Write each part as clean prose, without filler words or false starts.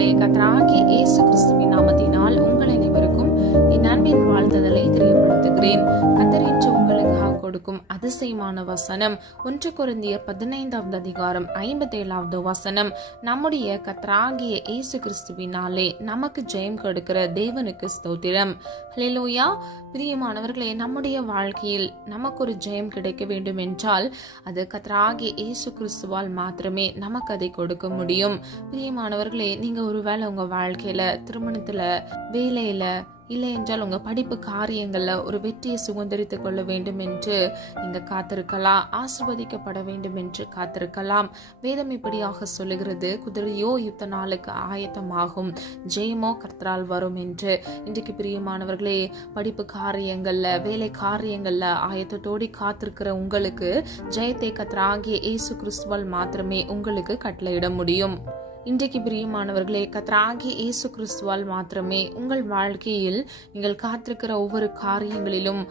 பிரியமானவர்களே, கர்த்தராகிய இயேசு கிறிஸ்துவின் நாமத்தினால் உங்கள் அனைவருக்கும் என் அன்பின் வாழ்த்துதலை தெரியப்படுத்துகிறேன். கர்த்தர் இன்று உங்களுக்காக கொடுக்கும் அதிசயமான வசனம் 1 கொரிந்தியர் 15வது அதிகாரம் 57வது வசனம். நம்முடைய கர்த்தராகிய இயேசு கிறிஸ்துவினாலே நமக்கு ஜெயம் கொடுக்கிற தேவனுக்கு ஸ்தோத்திரம். ஹல்லேலூயா. பிரியமானவர்களே, நம்முடைய வாழ்க்கையில் நமக்கு ஒரு ஜெயம் கிடைக்க வேண்டும் என்றால் அது கர்த்தராகிய இயேசு கிறிஸ்துவால் மாத்திரமே நமக்கு அதை கொடுக்க முடியும். பிரியமானவர்களே, நீங்க ஒருவேளை உங்க வாழ்க்கையில, திருமணத்துல, வேலையில, இல்லை என்றால் உங்க படிப்பு காரியங்கள்ல ஒரு வெற்றியை சுதந்திரித்துக் கொள்ள வேண்டும் என்று நீங்க காத்திருக்கலாம். ஆசீர்வதிக்கப்பட வேண்டும் என்று காத்திருக்கலாம். வேதம் இப்படியாக சொல்லுகிறது, குதிரையோ யுத்த நாளுக்கு ஆயத்தமாகும், ஜெயமோ கர்த்தரால் வரும் என்று. இன்றைக்கு பிரியமானவர்களே, படிப்பு காரியங்கள்ல, வேலை காரியங்கள்ல ஆயத்தத்தோடி காத்திருக்கிற உங்களுக்கு ஜெயத்தை கர்த்தராகிய இயேசு கிறிஸ்துவால் மாத்திரமே உங்களுக்கு கட்டளையிட முடியும். இன்றைக்கு பிரியமானவர்களே, கர்த்தராகிய இயேசு கிறிஸ்துவால் மாத்திரமே உங்கள் வாழ்க்கையில் நீங்கள் காத்திருக்கிற ஒவ்வொரு காரியங்களிலும்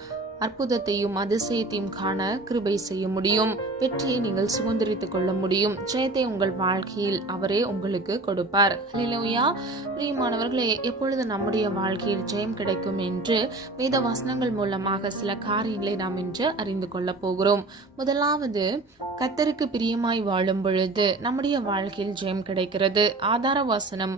அற்புதத்தையும் அதிசயத்தையும் காண கிருபை செய்ய முடியும். வெற்றியை நீங்கள் சுதந்திரித்துக் கொள்ள முடியும். ஜெயத்தை உங்கள் வாழ்க்கையில் அவரே உங்களுக்கு கொடுப்பார். ஹல்லேலூயா. பிரியமானவர்களே, எப்பொழுது நம்முடைய வாழ்க்கையில் ஜெயம் கிடைக்கும் என்று வேத வசனங்கள் மூலமாக சில காரியங்களை நாம் இன்று அறிந்து கொள்ள போகிறோம். முதலாவது, கர்த்தருக்கு பிரியமாய் வாழும் பொழுது நம்முடைய வாழ்க்கையில் ஜெயம் கிடைக்கிறது. ஆதார வசனம்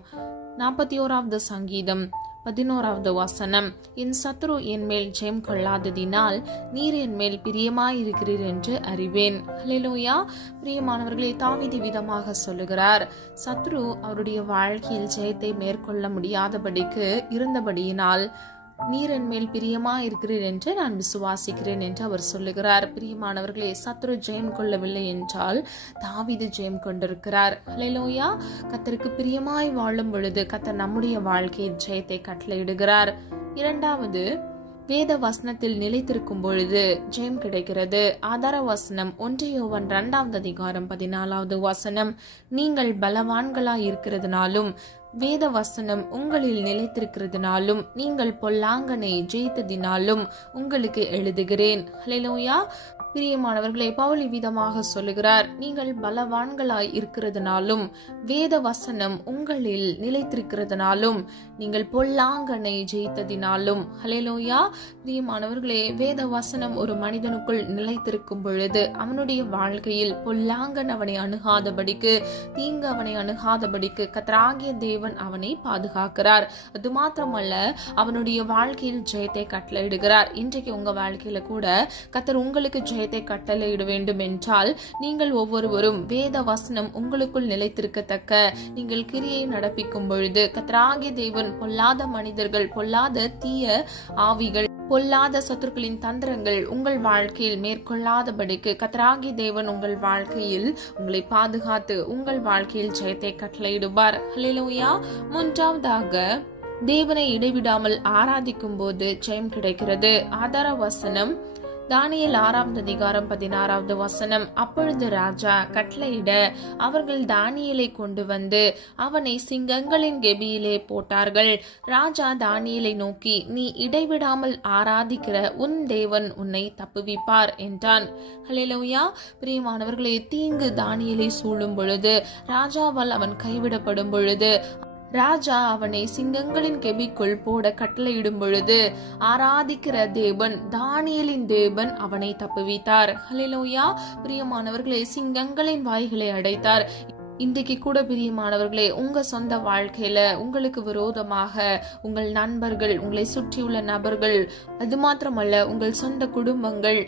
41வது சங்கீதம் 11வது வசனம். என் சத்துரு என் மேல் ஜெயம் கொள்ளாததினால் நீர் என் மேல் பிரியமாயிருக்கிறீர் என்று அறிவேன். ஹல்லேலூயா. பிரியமானவர்களே, தாவீது விதமாக சொல்லுகிறார், சத்துரு அவருடைய வாழ்க்கையில் ஜெயத்தை மேற்கொள்ள முடியாதபடிக்கு இருந்தபடியினால் நீர் என் மேல் பிரியமா இருக்கிறீர் என்று நான் விசுவாசிக்கிறேன் என்று அவர் சொல்லுகிறார். பிரியமானவர்களே, சத்துரு ஜெயம் கொள்ளவில்லை என்றால் தாவீது ஜெயம் கொண்டிருக்கிறார். ஹல்லேலூயா. கர்த்தருக்கு பிரியமாய் வாழும் பொழுது கர்த்தர் நம்முடைய வாழ்க்கையில் ஜெயத்தை கட்டளையிடுகிறார். இரண்டாவது, வேத வசனத்தில் நிலைத்திருக்கும் பொழுது ஜெயம் கிடைக்கிறது. ஆதார வசனம் 1 யோவான் 2வது அதிகாரம் 14வது வசனம். நீங்கள் பலவான்களாய் இருக்கிறதுனாலும் வேத வசனம் உங்களில் நிலைத்திருக்கிறதுனாலும் நீங்கள் பொல்லாங்கனை ஜெயித்ததினாலும் உங்களுக்கு எழுதுகிறேன். ஹல்லேலூயா. பிரியமானவர்களே, பவுல் விதமாக சொல்லுகிறார், நீங்கள் பலவான்களாய் இருக்கிறதுனாலும் வேத வசனம் உங்களில் நிலைத்திருக்கிறதுனாலும் நீங்கள் பொல்லாங்கனை ஜெயித்ததினாலும். ஹல்லேலூயா. பிரியமானவர்களே, வேத வசனம் ஒரு மனிதனுக்குள் நிலைத்திருக்கும் பொழுது அவனுடைய வாழ்க்கையில் பொல்லாங்கன் அவனை அணுகாதபடிக்கு, தீங்கு அவனை அணுகாதபடிக்கு கர்த்தராகிய தேவன் அவனை பாதுகாக்கிறார். அது மாத்திரமல்ல, அவனுடைய வாழ்க்கையில் ஜெயத்தை கட்டளையிடுகிறார். இன்றைக்கு உங்க வாழ்க்கையில கூட கர்த்தர் உங்களுக்கு ஜெயத்தை கட்டளையிட வேண்டும் என்றால் நீங்கள் ஒவ்வொருவரும் வேத வசனம் உங்களுக்குள் நிலைத்திருக்கத்தக்க நீங்கள் கிரியை நடப்பிக்கும் பொழுது கர்த்தராகிய தேவன் பொல்லாத மனிதர்கள், பொல்லாத தீய ஆவிகள், பொல்லாத சத்துருக்களின் தந்திரங்கள் உங்கள் வாழ்க்கையில் மேற்கொள்ளாதபடிக்கு கர்த்தராகிய தேவன் உங்கள் வாழ்க்கையில் உங்களை பாதுகாத்து உங்கள் வாழ்க்கையில் ஜெயத்தை கட்டளையிடுவார். ஹல்லேலூயா. மூன்றாவதாக, தேவனை இடைவிடாமல் ஆராதிக்கும் போது ஜெயம் கிடைக்கிறது. ஆதார வசனம் தானியேல் 6வது அதிகாரம் 16வது வசனம். அப்பொழுது ராஜா கட்டளையிட அவர்கள் தானியேலை கொண்டு வந்து அவனை சிங்கங்களின் கெபியிலே போட்டார்கள். ராஜா தானியேலை நோக்கி, நீ இடைவிடாமல் ஆராதிக்கிற உன் தேவன் உன்னை தப்புவிப்பார் என்றான். ஹல்லேலூயா. பிரியமானவர்களே, தீங்கு தானியேலை சூழும் பொழுது, ராஜாவால் அவன் கைவிடப்படும் பொழுது, ராஜா அவனை சிங்கங்களின் கெபிக்குள் போட கட்டளையிடும் பொழுது ஆராதிக்கிற தேவன், தானியேலின் தேவன் அவனை தப்புவித்தார். ஹல்லேலூயா. பிரியமானவர்களே, சிங்கங்களின் வாய்களை அடைத்தார். இன்றைக்கு கூட பிரியமானவர்களே, உங்க சொந்த வாழ்க்கையில உங்களுக்கு விரோதமாக உங்கள் நண்பர்கள், உங்களை சுற்றியுள்ள நபர்கள், அது மாத்திரமல்ல உங்கள் சொந்த குடும்பங்கள்,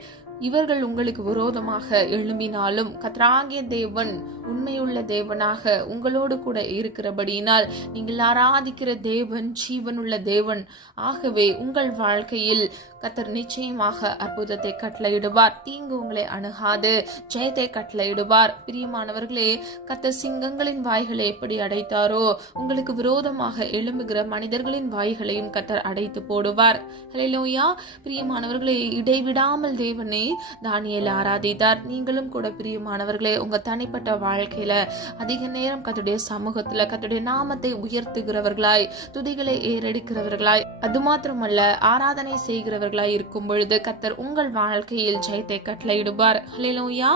இவர்கள் உங்களுக்கு விரோதமாக எழும்பினாலும் கர்த்தராகிய தேவன் உண்மையுள்ள தேவனாக உங்களோடு கூட இருக்கிறபடியினால் நீங்கள் ஆராதிக்கிற தேவன் ஜீவனுள்ள தேவன். ஆகவே உங்கள் வாழ்க்கையில் கர்த்தர் நிச்சயமாக அற்புதத்தை கட்டளையிடுவார். தீங்கு உங்களை அணுகாது, ஜெயத்தை கட்டளையிடுவார். பிரியமானவர்களே, கர்த்தர் சிங்கங்களின் வாய்களை எப்படி அடைத்தாரோ உங்களுக்கு விரோதமாக எழும்புகிற மனிதர்களின் வாய்களையும் கர்த்தர் அடைத்து போடுவார். ஹல்லேலூயா. பிரியமானவர்களே, இடைவிடாமல் தேவனை தானியேல் ஆராதித்தார். நீங்களும் கூட பிரியமானவர்களே, உங்க தனிப்பட்ட வாழ்க்கையில அதிக நேரம் கர்த்தருடைய சமூகத்துல கர்த்தருடைய நாமத்தை உயர்த்துகிறவர்களாய், துதிகளை ஏறெடுக்கிறவர்களாய், அது மாத்திரமல்ல ஆராதனை செய்கிறவர்களாய் இருக்கும் பொழுது கர்த்தர் உங்கள் வாழ்க்கையில் ஜெயத்தை கட்டளையிடுவார். ஹல்லேலூயா.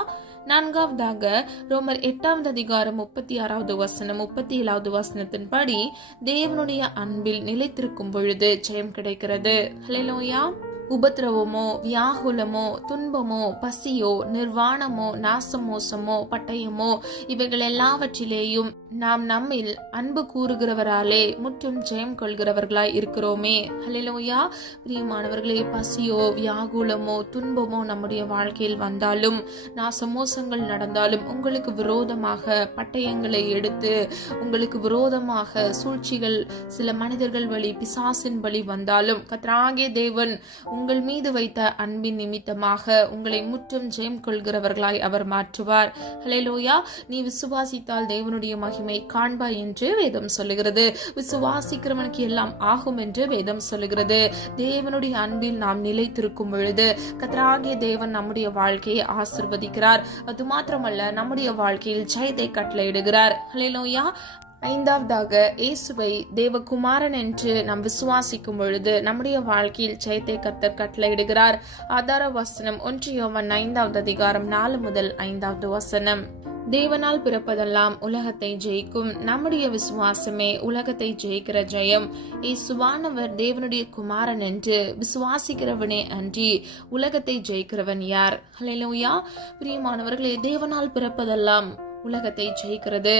4வதாக ரோமர் 8வது அதிகாரம் 36வது வசனம் 37வது வசனத்தின்படி தேவனுடைய அன்பில் நிலைத்திருக்கும் பொழுது ஜெயம் கிடைக்கிறது. ஹல்லேலூயா. உபத்திரவமோ, வியாகுலமோ, துன்பமோ, பசியோ, நிர்வாணமோ, நாசமோசமோ, பட்டயமோ, இவைகள் எல்லாவற்றிலேயும் நாம் நம்மில் அன்பு கூறுகிறவராலே முற்றும் ஜெயம் கொள்கிறவர்களாய் இருக்கிறோமே. ஹல்லேலூயா. பிரியமானவர்களே, பசியோ, வியாகுலமோ, துன்பமோ நம்முடைய வாழ்க்கையில் வந்தாலும், நாசமோசங்கள் நடந்தாலும், உங்களுக்கு விரோதமாக பட்டயங்களை எடுத்து உங்களுக்கு விரோதமாக சூழ்ச்சிகள் சில மனிதர்கள் வழி, பிசாசின் வழி வந்தாலும், கர்த்தராகிய தேவன் உங்கள் மீது வைத்த அன்பின் நிமித்தமாக உங்களை முற்றும் ஜெயம் கொள்கிறவர்களாய் அவர் மாற்றுவார். ஹல்லேலூயா. நீ விசுவாசித்தால் தேவனுடைய மகிமை காண்பாய் என்று வேதம் சொல்லுகிறது. விசுவாசிக்கிறவனுக்கு எல்லாம் ஆகும் என்று வேதம் சொல்லுகிறது. தேவனுடைய அன்பில் நாம் நிலைத்திருக்கும் பொழுது கர்த்தராகிய தேவன் நம்முடைய வாழ்க்கையை ஆசீர்வதிக்கிறார். அது மாத்திரமல்ல, நம்முடைய வாழ்க்கையில் ஜெயத்தை கட்டளையிடுகிறார். ஹல்லேலூயா. 5வதாக இயேசுவை தேவகுமாரன் என்று நாம் விசுவாசிக்கும் பொழுது நம்முடைய வாழ்க்கையில் ஜெயத்தை கர்த்தர் கட்டளையிடுகிறார். ஆதார வசனம் 1 யோவான் 5வது அதிகாரம் 4 முதல் 5வது வசனம். தேவனால் பிறப்பதெல்லாம் உலகத்தை ஜெயிக்கும். நம்முடைய விசுவாசமே உலகத்தை ஜெயிக்கிற ஜெயம். இயேசுவானவர் தேவனுடைய குமாரன் என்று விசுவாசிக்கிறவனே அன்றி உலகத்தை ஜெயிக்கிறவன் யார்? ஹல்லேலூயா. பிரியமானவர்களே, தேவனால் பிறப்பதெல்லாம் உலகத்தை ஜெயிக்கிறது.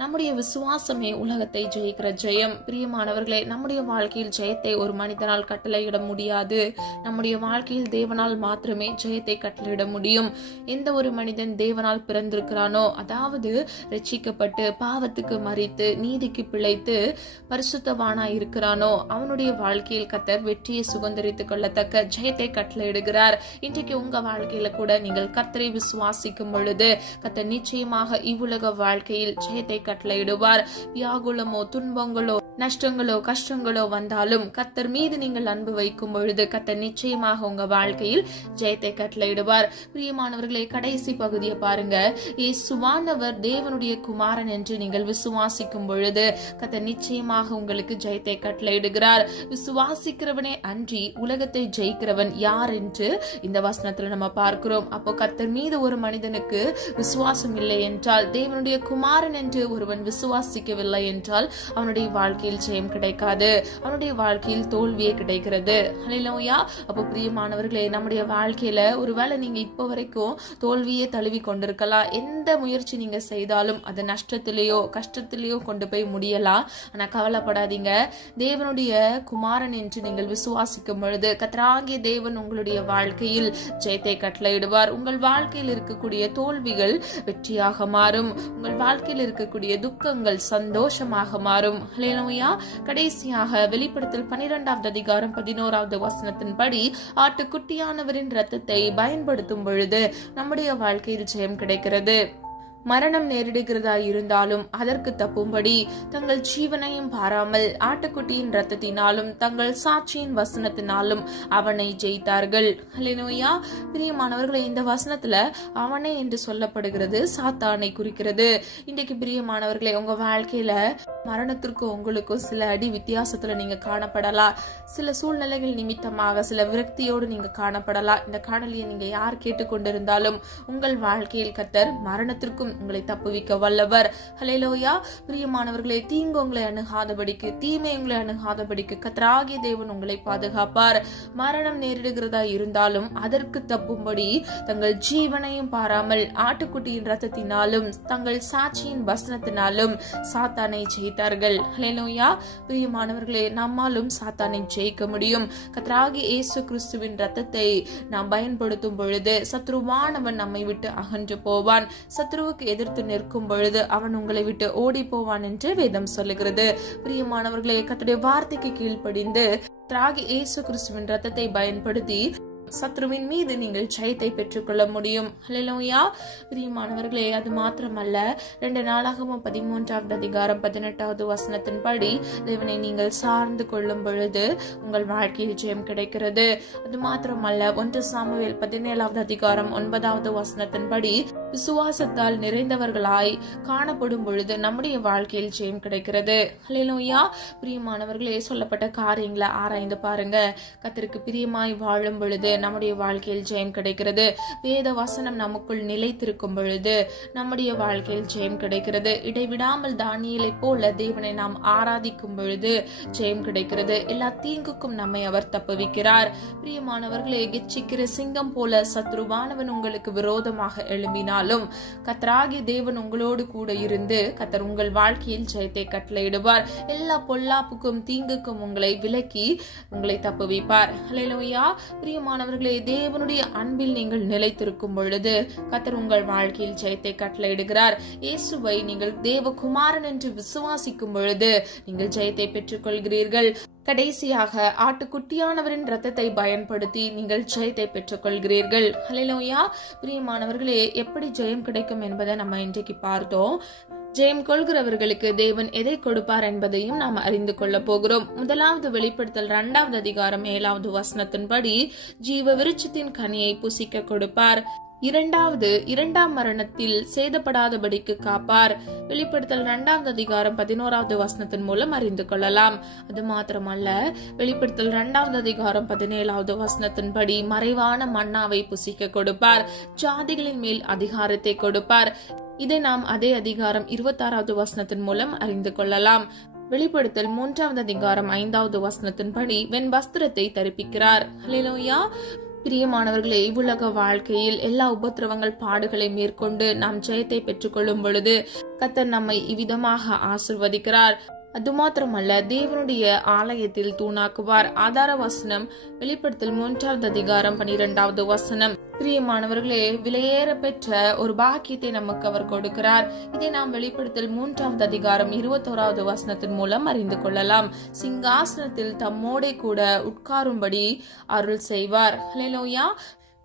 நம்முடைய விசுவாசமே உலகத்தை ஜெயிக்கிற ஜெயம். பிரியமானவர்களே, நம்முடைய வாழ்க்கையில் ஜெயத்தை ஒரு மனிதனால் கட்டளையிட முடியாது. நம்முடைய வாழ்க்கையில் தேவனால் மாத்திரமே ஜெயத்தை கட்டளையிட முடியும். எந்த ஒரு மனிதன் தேவனால் பிறந்திருக்கிறானோ, அதாவது ரட்சிக்கப்பட்டு பாவத்துக்கு மரித்து நீதிக்கு பிழைத்து பரிசுத்தவானா இருக்கிறானோ, அவனுடைய வாழ்க்கையில் கர்த்தர் வெற்றியை சுதந்தரித்துக் கொள்ளத்தக்க ஜெயத்தை கட்டளையிடுகிறார். இன்றைக்கு உங்க வாழ்க்கையில கூட நீங்கள் கர்த்தரை விசுவாசிக்கும் பொழுது கர்த்தர் நிச்சயமாக இவ்வுலக வாழ்க்கையில் ஜெயத்தை கட்டளையிடுவார். வியாகுலமோ, துன்பங்களோ, நஷ்டங்களோ, கஷ்டங்களோ வந்தாலும் கர்த்தர் மீது நீங்கள் அன்பு வைக்கும் பொழுது கர்த்தர் நிச்சயமாக உங்க வாழ்க்கையில் ஜெயத்தை கட்டளையிடுவார். பிரியமானவர்களே, கடைசி பகுதியை பாருங்க. இயேசுவானவர் தேவனுடைய குமாரன் என்று நீங்கள் விசுவாசிக்கும் பொழுது கர்த்தர் நிச்சயமாக உங்களுக்கு ஜெயத்தை கட்டளையிடுகிறார். விசுவாசிக்கிறவனே அன்றி உலகத்தை ஜெயிக்கிறவன் யார் என்று இந்த வசனத்துல நம்ம பார்க்கிறோம். அப்போ கர்த்தர் மீது ஒரு மனிதனுக்கு விசுவாசம் இல்லை என்றால், தேவனுடைய குமாரன் என்று ஒருவன் விசுவாசிக்கவில்லை என்றால் அவனுடைய வாழ்க்கையில் ஜெயம் கிடைக்காது. அவனுடைய வாழ்க்கையில் தோல்வியே கிடைக்கிறது. ஹல்லேலூயா. அப்போ பிரியமானவர்களே, நம்முடைய வாழ்க்கையில ஒருவேளை நீங்க இப்போ வரைக்கும் தோல்வியே தழுவி கொண்டிருக்கலாம். எந்த முயற்சி நீங்க செய்தாலும் அது நஷ்டத்திலேயோ கஷ்டத்திலேயோ கொண்டு போய் முடியலாம். ஆனா கவலைப்படாதீங்க. தேவனுடைய குமாரன் என்று நீங்கள் விசுவாசிக்கும் பொழுது கர்த்தராகிய தேவன் உங்களுடைய வாழ்க்கையில் ஜெயத்தை கட்டளையிடுவார். உங்கள் வாழ்க்கையில் இருக்கக்கூடிய தோல்விகள் வெற்றியாக மாறும். உங்கள் வாழ்க்கையில் இருக்கக்கூடிய துக்கங்கள் சந்தோஷமாக மாறும். ஹல்லேலூயா. கடைசியாக வெளிப்படுத்தல் 12வது அதிகாரம் 11வது வசனத்தின்படி ஆட்டுக்குட்டியானவரின் இரத்தத்தை பயன்படுத்தும் பொழுது நம்முடைய வாழ்க்கையில் ஜெயம் கிடைக்கிறது. மரணம் நேரிடுகிறதா இருந்தாலும் அதற்கு தப்பும்படி தங்கள் ஜீவனையும் பாராமல் ஆட்டுக்குட்டியின் இரத்தத்தினாலும் தங்கள் சாட்சியின் வசனத்தினாலும் அவனை ஜெயித்தார்கள். ஹல்லேலூயா. பிரியமானவர்களே, இந்த வசனத்துல அவனே என்று சொல்லப்படுகிறது சாத்தானை குறிக்கிறது. இன்றைக்கு பிரியமானவர்களே, உங்க வாழ்க்கையில மரணத்திற்கும் உங்களுக்கும் சில அடி வித்தியாசத்துல நீங்க காணப்படலாம். சில சூழ்நிலைகள் நிமித்தமாக சில விரக்தியோடு நீங்க காணப்படலாம். இந்த காணொலியை நீங்க யார் கேட்டுக்கொண்டிருந்தாலும் உங்கள் வாழ்க்கையில் கர்த்தர் மரணத்திற்கும் உங்களை தப்புவிக்க வல்லவர். ஹல்லேலூயா. பிரியமானவர்களே, தீங்கு உங்களை அணுகாதபடிக்கு, தீமை உங்களை அணுகாதபடிக்கு கர்த்தராகிய தேவன் உங்களை பாதுகாப்பார். மரணம் நேரிடுகிறதா இருந்தாலும் அதற்கு தப்பும்படி தங்கள் ஜீவனையும் பாராமல் ஆட்டுக்குட்டியின் இரத்தத்தினாலும் தங்கள் சாட்சியின் வசனத்தினாலும் சாத்தானை ஜெயித்தார்கள். ஹல்லேலூயா. பிரியமானவர்களே, நம்மாலும் சாத்தானை ஜெயிக்க முடியும். கர்த்தராகிய இயேசு கிறிஸ்துவின் இரத்தத்தை நாம் பயன்படுத்தும் பொழுது சத்ருவானவன் நம்மை விட்டு அகன்று போவான். சத்ருவுக்கு எதிர்த்து நிற்கும் பொழுது அவன் உங்களை விட்டு ஓடி போவான் என்று வேதம் சொல்லுகிறது. பிரியமானவர்களே, கர்த்தருடைய வார்த்தைக்கு கீழ்ப்படிந்து கர்த்தராகிய இயேசு கிறிஸ்துவின் இரத்தத்தை பயன்படுத்தி சத்ருவின் மீது நீங்கள் ஜெயத்தை பெற்றுக்கொள்ள முடியும். ஹல்லேலூயா. பிரியமானவர்களே, அது மாத்திரமல்ல, 2 நாளாகமம் 13வது அதிகாரம் 18வது வசனத்தின்படி தேவனை நீங்கள் சார்ந்து கொள்ளும் பொழுது உங்கள் வாழ்க்கையில் ஜெயம் கிடைக்கிறது. அது மாத்திரமல்ல, 1 சாமுவேல் 17வது அதிகாரம் 9வது வசனத்தின்படி விசுவாசத்தால் நிறைந்தவர்களாய் காணப்படும் பொழுது நம்முடைய வாழ்க்கையில் ஜெயம் கிடைக்கிறது. ஹல்லேலூயா. பிரியமானவர்களே, சொல்லப்பட்ட காரியங்களை ஆராய்ந்து பாருங்க. கர்த்தருக்கு பிரியமாய் வாழும் பொழுது நம்முடைய வாழ்க்கையில் ஜெயம் கிடைக்கிறது. வேத வசனம் நமக்குள் நிலைத்திருக்கும் பொழுது நம்முடைய வாழ்க்கையில் ஜெயம் கிடைக்கிறது. இடைவிடாமல் தானியேலை போல தேவனை நாம் ஆராதிக்கும் பொழுது ஜெயம் கிடைக்கிறது. எல்லா தீங்குக்கும் நம்மை அவர் தப்புவிக்கிறார். பிரியமானவர்களே, கெச்சிக்கிற சிங்கம் போல சத்ருவானவன் உங்களுக்கு விரோதமாக எழும்பினாலும் கர்த்தராகிய தேவன் உங்களோடு கூட இருந்து கர்த்தர் உங்கள் வாழ்க்கையில் ஜெயத்தை கட்டளையிடுவார். எல்லா பொல்லாப்புக்கும் தீங்குக்கும் உங்களை விலக்கி உங்களை தப்புவிப்பார். ஹல்லேலூயா. பிரியமானவர்களே, தேவனுடைய அன்பில் நீங்கள் நிலைத்திருக்கும் பொழுது கர்த்தர் உங்கள் வாழ்க்கையில் ஜெயத்தை கட்டளையிடுகிறார். இயேசுவை நீங்கள் தேவகுமாரன் என்று விசுவாசிக்கும் பொழுது நீங்கள் ஜெயத்தை பெற்றுக் கொள்கிறீர்கள். கடைசியாக ஆட்டுக்குட்டியானவரின் இரத்தத்தை பயன்படுத்தி நீங்கள் ஜெயத்தை பெற்றுக் கொள்கிறீர்கள். ஹல்லேலூயா. பிரியமானவர்களே, எப்படி ஜெயம் கிடைக்கும் என்பதை நம்ம இன்றைக்கு பார்த்தோம். ஜெயம் கொள்கிறவர்களுக்கு தேவன் எதை கொடுப்பார் என்பதையும் நாம் அறிந்து கொள்ள போகிறோம். முதலாவது வெளிப்படுத்தல் 2வது அதிகாரம் 7வது வசனத்தின்படி ஜீவ விருட்சத்தின் கனியை புசிக்க கொடுப்பார். இரண்டாம் மரணத்தில் சேதப்படாதபடிக்கு காப்பார். வெளிப்படுத்தல் 2வது அதிகாரம் 11வது வசனத்தின் மூலம் அறிந்து கொள்ளலாம். அது மாத்திரமல்ல, வெளிப்படுத்தல் 2வது அதிகாரம் 17வது வசனத்தின்படி மறைவான மன்னாவை புசிக்க கொடுப்பார். ஜாதிகளின் மேல் அதிகாரத்தை கொடுப்பார். இதை நாம் அதே அதிகாரம் 26வது வசனத்தின் மூலம் அறிந்து கொள்ளலாம். வெளிப்படுத்தல் 3வது அதிகாரம் 5வது வசனத்தின்படி வெண் வஸ்திரத்தை தரிப்பிக்கிறார். ஹல்லேலூயா. பிரியமானவர்களே, இவ்வுலக வாழ்க்கையில் எல்லா உபத்திரவங்கள் பாடுகளை மேற்கொண்டு நாம் ஜெயத்தை பெற்றுக்கொள்ளும் பொழுது கர்த்தர் நம்மை இவ்விதமாக ஆசிர்வதிக்கிறார். அது மாத்திரமல்ல, தேவனுடைய ஆலயத்தில் தூணாக்குவார். ஆதார வசனம் வெளிப்படுத்தல் 3வது அதிகாரம் 12வது வசனம். பிரியமானவர்களே, விலையேற பெற்ற ஒரு பாக்கியத்தை நமக்கு அவர் கொடுக்கிறார். இதை நாம் வெளிப்படுத்தல் 3வது அதிகாரம் 21வது வசனத்தின் மூலம் அறிந்து கொள்ளலாம். சிங்காசனத்தில் தம்மோடே கூட உட்காரும்படி அருள் செய்வார். ஹல்லேலூயா.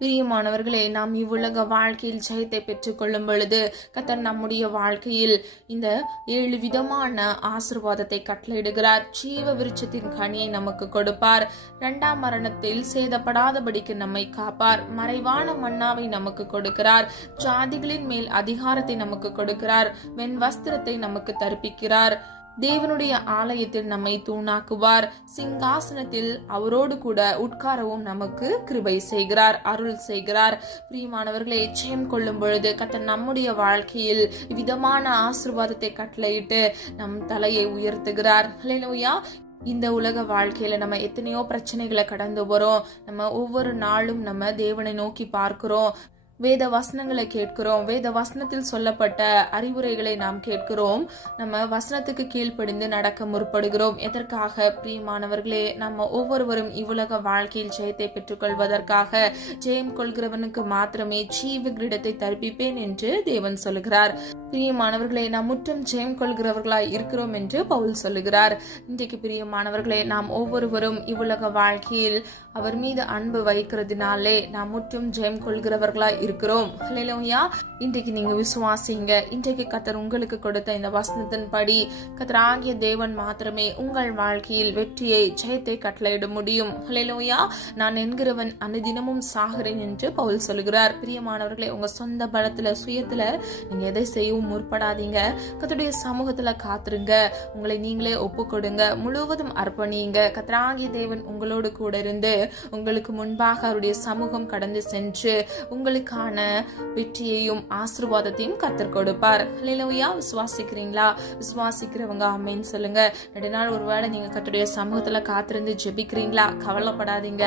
பிரியமானவர்களே, நாம் இவ்வுலக வாழ்க்கையில் ஜெயத்தை பெற்றுக் கொள்ளும் பொழுது கர்த்தர் நம்முடைய வாழ்க்கையில் இந்த 7 விதமான ஆசீர்வாதத்தை கட்டளையிடுகிறார். ஜீவ விருட்சத்தின் கனியை நமக்கு கொடுப்பார். 2ஆம் மரணத்தில் சேதப்படாதபடிக்கு நம்மை காப்பார். மறைவான மன்னாவை நமக்கு கொடுக்கிறார். ஜாதிகளின் மேல் அதிகாரத்தை நமக்கு கொடுக்கிறார். வெண் வஸ்திரத்தை நமக்கு தரிப்பிக்கிறார். தேவனுடைய ஆலயத்தில் நம்மை தூணாக்குவார். சிங்காசனத்தில் அவரோடு கூட உட்காரவும் நமக்கு கிருபை செய்கிறார், அருள் செய்கிறார். பிரியமானவர்களை, ஜெயம் கொள்ளும் பொழுது கர்த்தர் நம்முடைய வாழ்க்கையில் விதமான ஆசீர்வாதத்தை கட்டளையிட்டு நம் தலையை உயர்த்துகிறார். ஹல்லேலூயா. இந்த உலக வாழ்க்கையில நம்ம எத்தனையோ பிரச்சனைகளை கடந்து வரோம். நம்ம ஒவ்வொரு நாளும் நம்ம தேவனை நோக்கி பார்க்கிறோம். வேத வசனங்களை கேட்கிறோம். வேத வசனத்தில் சொல்லப்பட்ட அறிவுரைகளை நாம் கேட்கிறோம். நம்ம வசனத்துக்கு கீழ்ப்படிந்து நடக்க முற்படுகிறோம். எதற்காக? பிரியமானவர்களே, நம்ம ஒவ்வொருவரும் இவ்வுலக வாழ்க்கையில் ஜெயத்தை பெற்றுக்கொள்வதற்காக. ஜெயம் கொள்கிறவனுக்கு மாத்திரமே ஜீவ கிரீடத்தை தரிப்பிப்பேன் என்று தேவன் சொல்லுகிறார். பிரியமானவர்களே, நாம் முற்றும் ஜெயம் கொள்கிறவர்களாய் இருக்கிறோம் என்று பவுல் சொல்லுகிறார். இன்றைக்கு பிரியமானவர்களே, நாம் ஒவ்வொருவரும் இவ்வுலக வாழ்க்கையில் அவர் மீது அன்பு வைக்கிறதுனாலே நாம் முற்றும் ஜெயம் கொள்கிறவர்களாய் இருக்கிறோம். ஹல்லேலூயா. இன்றைக்கு நீங்க விசுவாசிங்க. இன்றைக்கு கர்த்தர் உங்களுக்கு கொடுத்த இந்த வசனத்தின்படி கர்த்தராகிய தேவன் மாத்திரமே உங்கள் வாழ்க்கையில் வெற்றியை, ஜெயத்தை கட்டளையிட முடியும். ஹல்லேலூயா. நான் என்கிறவன் அனுதினமும் சாகிறேன் என்று பவுல் சொல்லுகிறார். பிரியமானவர்களே, உங்க சொந்த பலத்துல, சுயத்துல நீங்க எதை செய்யவும் முற்படாதீங்க. கர்த்தருடைய சமூகத்துல காத்துருங்க. உங்களை நீங்களே ஒப்பு கொடுங்க. முழுவதும் அர்ப்பணிங்க. கர்த்தராகிய தேவன் உங்களோடு கூட இருந்து உங்களுக்கு முன்பாக அவருடைய சமூகம் கடந்து சென்று உங்களுக்கான வெற்றியையும் ஆசீர்வாதத்தையும் கர்த்தர் கொடுப்பார். ஹல்லேலூயா. விசுவாசிக்கிறீங்களா? விசுவாசிக்கிறவங்க ஆமென் சொல்லுங்க. நடுநாள் ஒருவேளை நீங்க கர்த்தருடைய சமூகத்துல காத்திருந்து ஜெபிக்கிறீங்களா? கவலைப்படாதீங்க.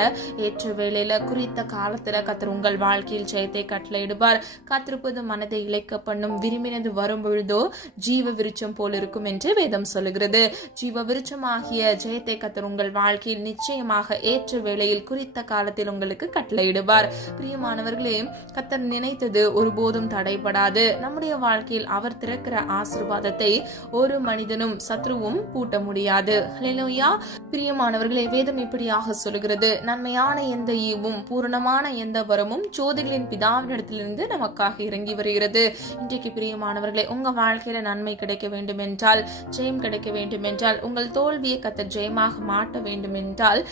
ஏற்ற வேளையில, குறித்த காலத்துல கர்த்தர் உங்கள் வாழ்க்கையில் ஜெயத்தை கட்டளையிடுவார். காத்திருப்பது மனதை இழைக்க பண்ணும், விரும்பினது வரும் பொழுதோ ஜீவ விருட்சம் போல் இருக்கும் என்று வேதம் சொல்லுகிறது. ஜீவ விருட்சமாகிய ஜெயத்தை கர்த்தர் உங்கள் வாழ்க்கையில் நிச்சயமாக ஏற்ற வேளையில், குறித்த காலத்தில் உங்களுக்கு கட்டளையிடுவார். பிரியமானவர்களே, கர்த்தர் நினைத்தது ஒருபோதும் தடைபடாது. நம்முடைய வாழ்க்கையில் அவர் திறக்கிற ஆசீர்வாதத்தை ஒரு மனிதனும் சத்ருவும் பூட்ட முடியாது. ஹல்லேலூயா. பிரியமானவர்களே, வேதம் இப்படியாக சொல்லுகிறது, நன்மையான எந்த ஈவும் பூரணமான எந்த வரமும் ஜோதிகளின் பிதாவினிடத்திலிருந்து நமக்காக இறங்கி வருகிறது. இன்றைக்கு பிரியமானவர்களே, உங்க வாழ்க்கையில நன்மை கிடைக்க வேண்டும் என்றால், ஜெயம் கிடைக்க வேண்டும் என்றால், உங்கள் தோல்வியை கர்த்தர் ஜெயமாக மாட்ட வேண்டும் என்றால்,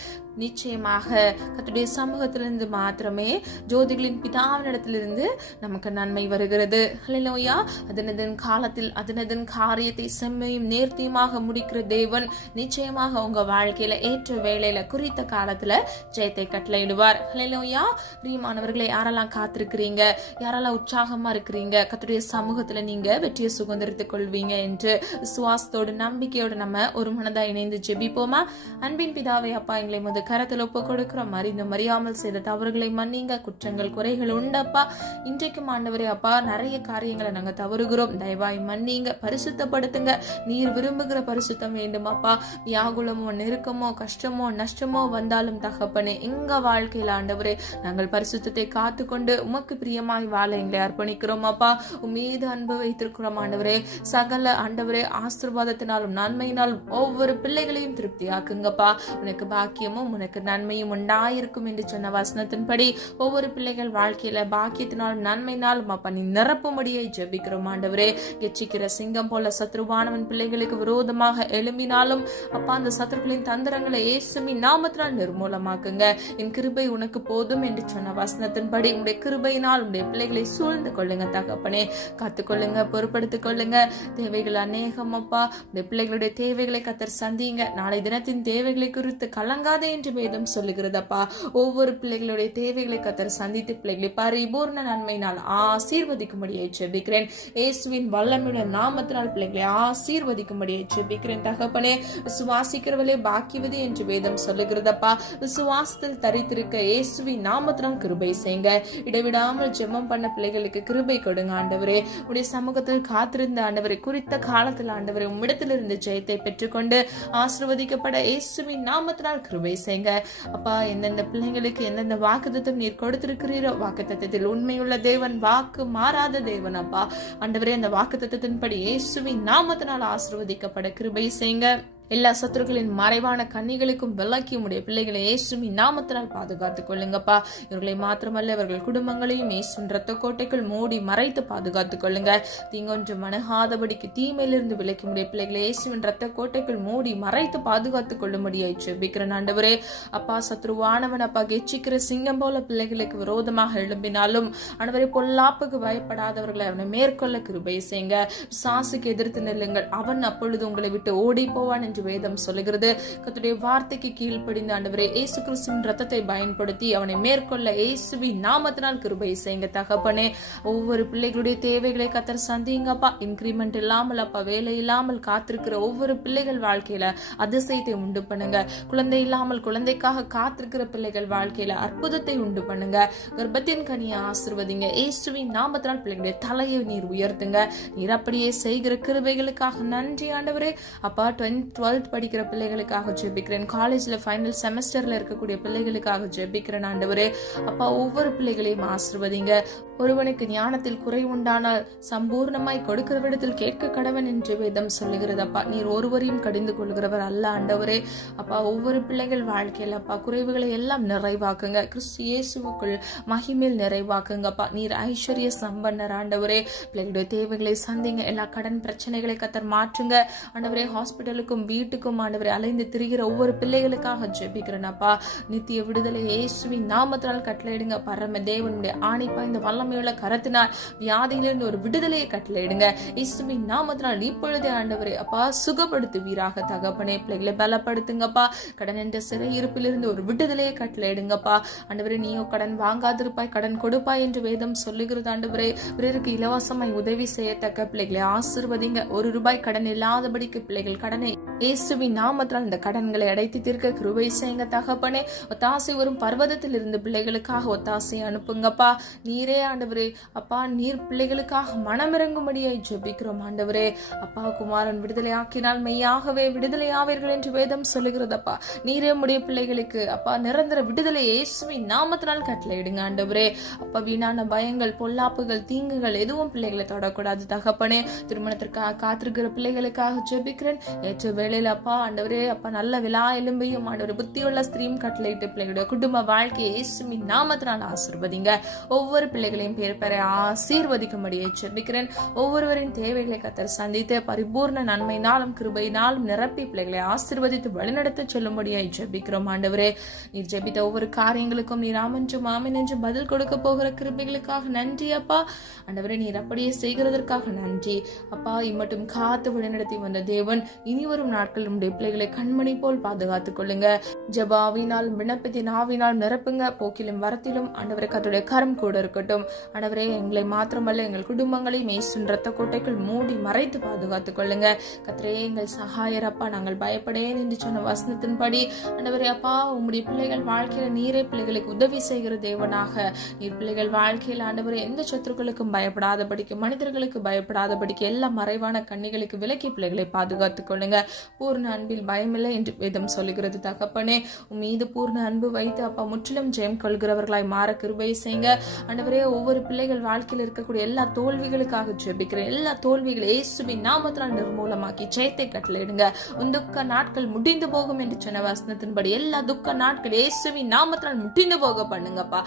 நிச்சயமாக கர்த்தருடைய சமூகத்திலிருந்து மாத்திரமே ஜோதிகளின் பிதாவினிடத்திலிருந்து நமக்கு நன்மை வருகிறது. ஹல்லேலூயா. அதனதன் காலத்தில் அதனதன் காரியத்தை செம்மையும் நேர்த்தியுமாக முடிக்கிற தேவன் நிச்சயமாக உங்க வாழ்க்கையில ஏற்ற வேளையில குறித்த காலத்துல ஜெயத்தை கட்டளையிடுவார். ஹல்லேலூயா. பிரியமானவர்களை, யாரெல்லாம் காத்திருக்கிறீங்க, யாரெல்லாம் உற்சாகமா இருக்கிறீங்க, கர்த்தருடைய சமூகத்துல நீங்க வெற்றியை சுதந்திரித்துக் கொள்வீங்க என்று விசுவாசத்தோடு நம்பிக்கையோடு நம்ம ஒரு மனதா இணைந்து ஜெபிப்போமா? அன்பின் பிதாவே, அப்பா, எங்களை முத கரத்தில் ஒப்பு கொடுக்கிறோம். அறியாமல் செய்த தவறுகளை மன்னிங்க. குற்றங்கள் குறைகள் உண்டப்பா. இன்றைக்கும் ஆண்டவரே அப்பா, நிறைய காரியங்களை நாங்க தவறுகிறோம். தயவாய் மன்னிங்க, பரிசுத்தப்படுத்துங்க. நீர் விரும்புகிற பரிசுத்தம் வேண்டும் அப்பா. வியாகுலமோ நெருக்கமோ கஷ்டமோ நஷ்டமோ வந்தாலும் தகப்பனே, எங்க வாழ்க்கையில ஆண்டவரே நாங்கள் பரிசுத்தத்தை காத்துக்கொண்டு உமக்கு பிரியமாய் வாழ எங்களை அர்ப்பணிக்கிறோம் அப்பா. உம்மீது அன்பு வைத்திருக்கிறோம் ஆண்டவரே. சகல ஆண்டவரே ஆசீர்வாதத்தினாலும் நன்மையினாலும் ஒவ்வொரு பிள்ளைகளையும் திருப்தியாக்குங்கப்பா. உனக்கு பாக்கியமும் உனக்கு நன்மையும் உண்டாயிருக்கும் என்று சொன்ன வசனத்தின்படி ஒவ்வொரு பிள்ளைகள் வாழ்க்கையில பாக்கியத்தினாலும் நன்மையினாலும் அப்பா நீ நிரப்பும்படியை ஜெபிக்கிறோம் ஆண்டவரே. கெச்சிக்கிற சிங்கம் போல சத்ருவானவன் பிள்ளைகளுக்கு விரோதமாக எழும்பினாலும் அப்பா அந்த சத்ருக்களின் தந்திரங்களை இயேசுவின் நாமத்தினால் நிர்மூலமாக்குங்க. என் கிருபை உனக்கு போதும் என்று சொன்ன வசனத்தின்படி உடைய கிருபையினால் உடைய பிள்ளைகளை சூழ்ந்து கொள்ளுங்க தகப்பனே. காத்துக்கொள்ளுங்க, பொறுப்படுத்திக் கொள்ளுங்க. தேவைகள் அநேகம் அப்பா. உடைய பிள்ளைகளுடைய தேவைகளை கத்தர் சந்திங்க. நாளை தினத்தின் தேவைகளை குறித்து கலங்காதே என்று வேதம் சொல்லுகிறதப்பா. ஒவ்வொரு பிள்ளைகளுடைய தேவைகளை கத்தர் சந்தித்து பிள்ளைகளை பரிபூர்ண நன்மையினால் ஆசீர்வதிக்கும்படியை ஜெபிக்கிறேன். இயேசுவின் வல்லமையுடைய நாமத்தினால் பிள்ளைகளை ஆசீர்வதிக்கும்படியை ஜெபிக்கிறேன் தகப்பனே. விசுவாசிக்கிறவளே பாக்கியவது என்று வேதம் சொல்லுகிறதப்பா. விசுவாசத்தில் தரித்திருக்க இயேசுவின் நாமத்தினால் கிருபை செய்யுங்க. இடைவிடாமல் ஜெபம் பண்ண பிள்ளைகளுக்கு கிருபை கொடுங்க ஆண்டவரே. உடைய சமூகத்தில் காத்திருந்த ஆண்டவரை குறித்த காலத்தில் ஆண்டவரை உம்மிடத்திலிருந்து ஜெயத்தை பெற்றுக்கொண்டு ஆசீர்வதிக்கப்பட இயேசுவின் நாமத்தினால் கிருபை செய்யுங்க அப்பா. எந்தெந்த பிள்ளைங்களுக்கு எந்தெந்த வாக்குத்தத்தம் நீர் கொடுத்திருக்கிறீரோ வாக்குத்தத்தத்தில் உண்மையுள்ள தேவன், வாக்கு மாறாத தேவன் அப்பா. ஆண்டவரே அந்த வாக்குத்தத்தத்தின்படி இயேசுவின் நாமத்தினால் ஆசீர்வதிக்கப்பட கிருபை செய்யுங்க. எல்லா சத்துருக்களின் மறைவான கண்ணிகளுக்கும் விலக்கி உடைய பிள்ளைகளை இயேசுவின் நாமத்தினால் பாதுகாத்துக் கொள்ளுங்கப்பா. இவர்களை மாத்திரமல்ல இவர்கள் குடும்பங்களையும் இயேசுவின் இரத்த கோட்டைக்குள் மூடி மறைத்து பாதுகாத்துக் கொள்ளுங்க. தீங்கொன்று மனகாதபடிக்கு தீமையிலிருந்து விலக்கி உடைய பிள்ளைகளை இயேசுவின் இரத்த கோட்டைக்குள் மூடி மறைத்து பாதுகாத்துக் கொள்ளும்படியை ஜெபிக்கிறேன் ஆண்டவரே. அப்பா சத்ருவானவன் அப்பா கெச்சிக்கிற சிங்கம் போல பிள்ளைகளுக்கு விரோதமாக எழும்பினாலும் ஆண்டவரே பொல்லாப்புக்கு பயப்படாதவர்களை அவனை மேற்கொள்ள கிருபை செய்யுங்க. சாசுக்கு எதிர்த்து நில்லுங்கள், அவன் அப்பொழுது உங்களை விட்டு ஓடி போவான் என்று வேதம் சொல்லுகிறது. கர்த்தருடைய வார்த்தைக்கு கீழ்ப்படிந்த ஆண்டவரே இயேசு கிறிஸ்துவின் ரத்தத்தை பயன்படுத்தி அவனை மேற்கொள்ள இயேசுவின் நாமத்தினால் கிருபை செய்யுங்க தகப்பனே. ஒவ்வொரு பிள்ளைகளுடைய தேவைகளை கர்த்தர் சந்திங்கப்பா. இன்கிரிமெண்ட் இல்லாமல் அப்பா வேலை இல்லாமல் காத்திருக்கிற ஒவ்வொரு பிள்ளைகள் வாழ்க்கையில அதிசயத்தை உண்டு பண்ணுங்க. குழந்தை இல்லாமல் குழந்தைக்காக காத்திருக்கிற பிள்ளைகள் வாழ்க்கையில அற்புதத்தை உண்டு பண்ணுங்க. கர்ப்பத்தின் கனியை ஆசீர்வதிங்க. இயேசுவின் நாமத்தினால் பிள்ளைகளுடைய தலையை நீர் உயர்த்துங்க. நீர் அப்படியே செய்கிற கிருபைகளுக்காக நன்றி ஆண்டவரே. அப்பா 12th படிக்கிற பிள்ளைகளுக்காக ஜெபிக்கிறேன். காலேஜ்ல ஃபைனல் செமஸ்டர்ல இருக்கக்கூடிய பிள்ளைகளுக்காக ஜெபிக்கிறேன் ஆண்டவரே. அப்பா ஒவ்வொரு பிள்ளைகளையும் ஆசீர்வதிங்க. ஒருவனுக்கு ஞானத்தில் குறை உண்டானால் சம்பூர்ணமாய் கொடுக்கிறவிடத்தில் கேட்க கடவன் என்று வேதம் சொல்லுகிறது அப்பா. நீர் ஒருவரையும் கடிந்து கொள்கிறவர் அல்ல ஆண்டவரே. அப்பா ஒவ்வொரு பிள்ளைகள் வாழ்க்கையில் அப்பா குறைவுகளை எல்லாம் நிறைவாக்குங்க. கிறிஸ்து இயேசுவுக்குள் மகிமையில் நிறைவாக்குங்கப்பா. நீர் ஐஸ்வர்ய சம்பன்னர் ஆண்டவரே. பிள்ளைகளுடைய தேவைகளை சந்திங்க. எல்லா கடன் பிரச்சனைகளை கத்தர் மாற்றுங்க ஆண்டவரே. ஹாஸ்பிட்டலுக்கும் வீட்டுக்கும் ஆண்டவரை அலைந்து திரிகிற ஒவ்வொரு பிள்ளைகளுக்காக ஜெபிக்கிறேன் அப்பா. நித்திய விடுதலை இயேசுவின் நாமத்தினால் கட்டளையிடுங்க. பரம தேவனுடைய ஆணைப்பா இந்த வல்லமையுள்ள கரத்தினால் வியாதியிலிருந்து ஒரு விடுதலையை கட்டளையிடுங்க. இயேசுவின் நாமத்தினால் இப்பொழுதே ஆண்டவரே அப்பா சுகப்படுத்துவீராக தகப்பனே. பிள்ளைகளை பலப்படுத்துங்கப்பா. கடன் என்ற சிறை இருப்பிலிருந்து ஒரு விடுதலையை கட்டளையிடுங்கப்பா. ஆண்டவரே நீயோ கடன் வாங்காதிருப்பாய் கடன் கொடுப்பாய் என்று வேதம் சொல்லுகிறது ஆண்டவரே. பிறருக்கு இலவசமாய் உதவி செய்யத்தக்க பிள்ளைகளை ஆசீர்வதிங்க. ₹1 கடன் இல்லாதபடிக்கு பிள்ளைகள் கடனை இயேசுவின் நாமத்தால் இந்த கடன்களை அடைத்து தீர்க்க கிருபை செய்யுங்க தகப்பனே. ஒத்தாசை வரும் பர்வதத்தில் இருந்து பிள்ளைகளுக்காக ஒத்தாசை அனுப்புங்கப்பா. நீரே ஆண்டவரே அப்பா நீர் பிள்ளைகளுக்காக மனமிறங்கும்படியாய் ஜெபிக்கிறோம் ஆண்டவரே. அப்பா குமாரன் விடுதலை ஆக்கினால் மெய்யாகவே விடுதலை ஆவீர்கள் என்று வேதம் சொல்லுகிறதப்பா. நீரே உடைய பிள்ளைகளுக்கு அப்பா நிரந்தர விடுதலை இயேசுவின் நாமத்தினால் கட்டளையிடுங்க ஆண்டவரே. அப்பா வீணான பயங்கள் பொல்லாப்புகள் தீங்குகள் எதுவும் பிள்ளைகளை தொடக்கூடாது தகப்பனே. திருமணத்திற்காக காத்திருக்கிற பிள்ளைகளுக்காக ஜெபிக்கிறேன். ஏற்ற வேளையில அப்பா ஆண்டவரே அப்பா நல்ல விழா எலும்பையும் ஆண்டவர் புத்தியுள்ள ஸ்திரீம் கட்டளையிட்டு பிள்ளைகளுடைய குடும்ப வாழ்க்கையை இயேசுவின் நாமத்தினால் ஆசீர்வதிங்க. ஒவ்வொரு பிள்ளைகளையும் பேர் பெற ஆசீர்வதிக்கும்படியே ஜெபிக்கிறேன். ஒவ்வொருவரின் தேவைகளை கர்த்தர் சந்தித்து பரிபூர்ண நன்மையினாலும் கிருபையினாலும் நிரப்பி பிள்ளைகளை ஆசீர்வதித்து வழிநடத்த சொல்லும்படியாய் ஜெபிக்கிறோம். ஆண்டவரே நீர் ஜெபித்த ஒவ்வொரு காரியங்களுக்கும் நீர் ஆமென்றும் ஆமென் என்று பதில் கொடுக்க போகிற கிருபைகளுக்காக நன்றி அப்பா. ஆண்டவரே நீர் அப்படியே செய்கிறதற்காக நன்றி அப்பா. இம்மட்டும் காத்து வழிநடத்தி வந்த தேவன் இனி வரும் நாட்கள் நம்முடைய பிள்ளைகளை கண்மணி போல் பாதுகாத்துக் கொள்ளுங்க. ஜெபாவினால் விண்ணப்பத்தின் ஆவினால் நிரப்புங்க. போக்கிலும் வரத்திலும் ஆண்டவரே கர்த்தருடைய கரம் கூட இருக்கட்டும். ஆண்டவரே எங்களை மாத்திரமல்ல எங்கள் குடும்பங்களையும் இயேசுவின் இரத்த கோட்டைக்குள் மூடி மறைத்து பாதுகாத்துக் கொள்ளுங்க. கர்த்தரே எங்கள் சகாயர் அப்பா. நாங்கள் பயப்படேன் என்று சொன்ன வசனத்தின்படி ஆண்டவரே அப்பா உம்முடைய பிள்ளைகள் வாழ்க்கையில நீரே பிள்ளைகளுக்கு உதவி செய்கிற தேவனாக நீர் பிள்ளைகள் வாழ்க்கையில் ஆண்டவரே எந்த சத்துருக்களுக்கும் பயப்படாதபடிக்கு மனிதர்களுக்கு பயப்படாதபடிக்கு எல்லா மறைவான கண்ணிகளுக்கு விலக்கி பிள்ளைகளை பாதுகாத்துக் கொள்ளுங்க. பூர்ண அன்பில் பயமில்லை என்று வேதம் சொல்லுகிறது தகப்பனே. உன் மீது பூர்ண அன்பு வைத்து அப்பா முற்றிலும் ஜெயம் கொள்கிறவர்களாய் மாற கிருபை செய்யுங்க. ஆண்டவரே ஒவ்வொரு பிள்ளைகள் வாழ்க்கையில் இருக்கக்கூடிய எல்லா தோல்விகளுக்காக ஜெபிக்கிறேன். எல்லா தோல்விகளை இயேசுவின் நாமத்தினால் நிர்மூலமாக்கி ஜெயத்தை கட்டளையிடுங்க. உன் துக்க நாட்கள் முடிந்து போகும் என்று சொன்ன வசனத்தின்படி எல்லா துக்க நாட்கள் இயேசுவின் நாமத்தினால் முடிந்து போக பண்ணுங்கப்பா.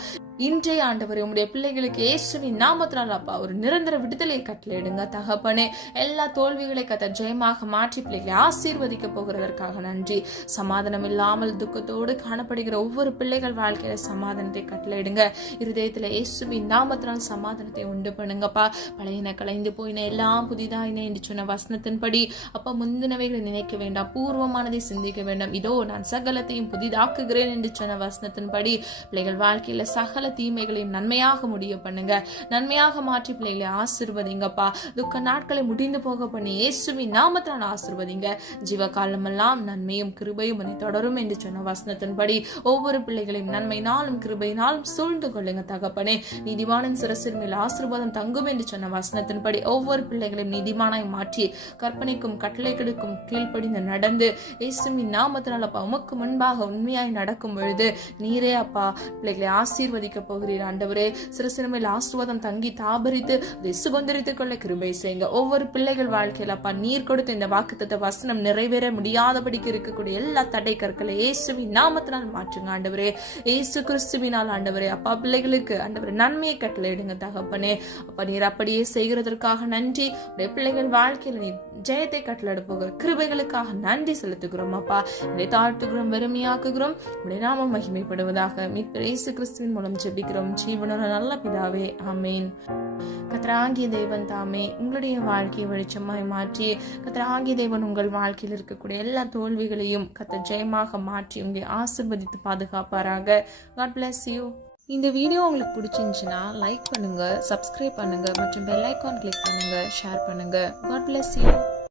இன்றைய ஆண்டவரே உம்முடைய பிள்ளைகளுக்கு இயேசுவின் நாமத்தினால் அப்பா ஒரு நிரந்தர விடுதலையை கட்டளையிடுங்க தகப்பனே. எல்லா தோல்விகளை கர்த்தர் ஜெயமாக மாற்றி பிள்ளைகளை ஆசீர்வதிக்க போகிறதற்காக நன்றி. சமாதானம் இல்லாமல் துக்கத்தோடு காணப்படுகிற ஒவ்வொரு பிள்ளைகள் வாழ்க்கையில சமாதானத்தை கட்டளையிடுங்க. இருதயத்துல இயேசுவின் நாமத்தினால் சமாதானத்தை உண்டு பண்ணுங்கப்பா. பழையன கலைந்து போயின எல்லாம் புதிதாயின என்று சொன்ன வசனத்தின்படி அப்பா முந்தினவைகளை நினைக்க வேண்டாம், பூர்வமானதை சிந்திக்க வேண்டாம். இதோ நான் சகலத்தையும் புதிதாக்குகிறேன் என்று சொன்ன வசனத்தின்படி பிள்ளைகள் வாழ்க்கையில சகல தீமைகளையும் நன்மையாக முடிய பண்ணுங்க. நன்மையாக மாற்றி பிள்ளைகளை ஆசீர்வதிங்கப்பா. துக்க நாட்களை முடிந்து போக பண்ணி இயேசுவின் நாமத்தினால் ஆசீர்வதிங்க. ஜீவகாலம் எல்லாம் நன்மையும் கிருபையும் உன்னை தொடரும் என்று சொன்ன வசனத்தின்படி ஒவ்வொரு பிள்ளைகளையும் நன்மையினாலும் கிருபையினாலும் சூழ்ந்து கொள்ளுங்க தகப்பனே. நீதிமானின் சிரசின் மேல் ஆசீர்வாதம் தங்கும் என்று சொன்ன வசனத்தின்படி ஒவ்வொரு பிள்ளைகளையும் நீதிமானாய் மாற்றி கற்பனைக்கும் கட்டளைகளுக்கும் கீழ்ப்படிந்து நடந்து இயேசுவின் நாமத்தினால் அப்பா உமக்கு முன்பாக உண்மையாய் நடக்கும் பொழுது நீரே அப்பா பிள்ளைகளை ஆசீர்வதிக்க போகிறீர். ஆண்டவரே சிறுசிறுமையில் ஆசீர்வாதம் தங்கி தாபரித்து அதை சுதந்திரித்துக் கொள்ள கிருபை செய்யுங்க. ஒவ்வொரு பிள்ளைகள் வாழ்க்கையில் அப்பா நீர் கொடுத்த இந்த வாக்குத்தத்த வசனம் நிறைவேற முடியாதபடிக்கு இருக்கக்கூடிய எல்லா தடை கற்களை இயேசுவின் நாமத்தினால் மாற்றுங்க ஆண்டவரே. இயேசு கிறிஸ்துவினால் ஆண்டவரே அப்பா பிள்ளைகளுக்கு ஆண்டவரே நன்மையை கட்டளையிடுங்க தகப்பனே. அப்பா நீர் அப்படியே செய்கிறதற்காக நன்றி. உடைய பிள்ளைகள் வாழ்க்கையில் நீர் ஜெயத்தை கட்டளையிட போகிற கிருபைகளுக்காக நன்றி செலுத்துகிறோம் அப்பா. இதை தாழ்த்துகிறோம், வெறுமையாக்குகிறோம். உடைய நாமம் மகிமைப்படுவதாக மீட்பர் இயேசு கிறிஸ்துவின் மூலம் ஜெபிக்கிறோம் ஜீவனோட நல்ல பிதாவே, ஆமேன். கர்த்தராகிய தேவன் தாமே உங்களுடைய வாழ்க்கையை வெளிச்சமாய் மாற்றி கர்த்தராகிய தேவன் உங்கள் வாழ்க்கையில் இருக்கக்கூடிய எல்லா தோல்விகளையும் கர்த்தர் ஜெயமாக மாற்றி உங்களை ஆசீர்வதித்து பாதுகாப்பாராக. God bless you. இந்த வீடியோ உங்களுக்கு பிடிச்சிருந்துச்சுன்னா லைக் பண்ணுங்க, சப்ஸ்கிரைப் பண்ணுங்க மற்றும் பெல் ஐகான் கிளிக் பண்ணுங்க, ஷேர் பண்ணுங்க. God bless you.